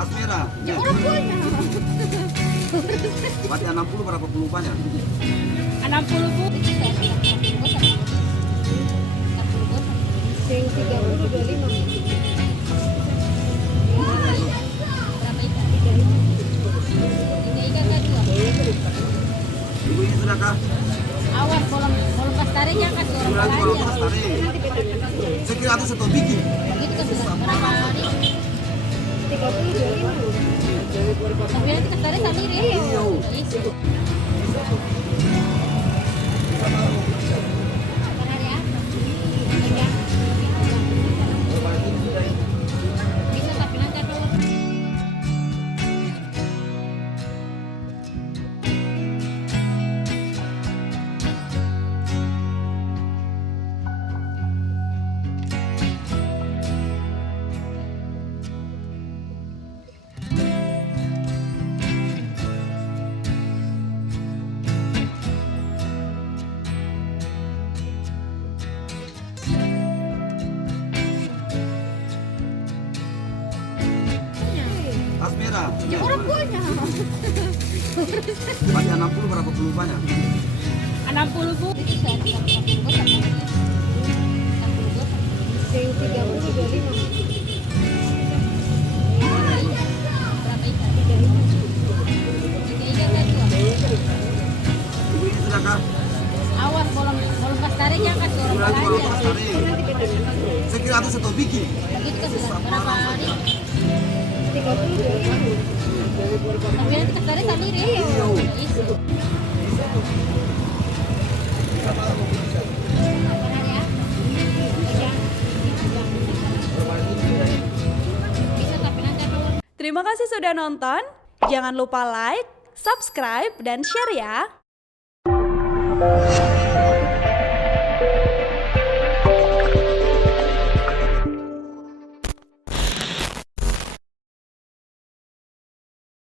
Asmera. Ya orang punya. Berarti 60 berapa puluh banyak? 60 Bu. Yang 30 25. Berapa ikan? 3 ikan kan 2. Ibu ini sudah kah? Awas kolom pastarenya kan orang Sudah kalau belanja. pastari. Saya kira itu satu biji. Begitu kan sudah berapa hari? 30 25. Tapi nanti kastarnya sendiri ya. Iya. Bisa tapi nanti aku Asmera. ya orang punya. Berarti 60 berapa puluh banyak? 60 Bu. Itu saya 30 yang 30 25. Berapa ikan? 3 ikan kan 2. Ibu ini sudah kah? Awas kolom pastarenya kan orang Sudah kalau belanja. pastari. Saya kira itu satu biji. Begitu kan sudah berapa hari? 30 25. Tapi nanti kastarnya sendiri ya. Iya. Isi. Bisa tapi nanti aku Terima kasih sudah nonton. Jangan lupa like, subscribe, dan share ya.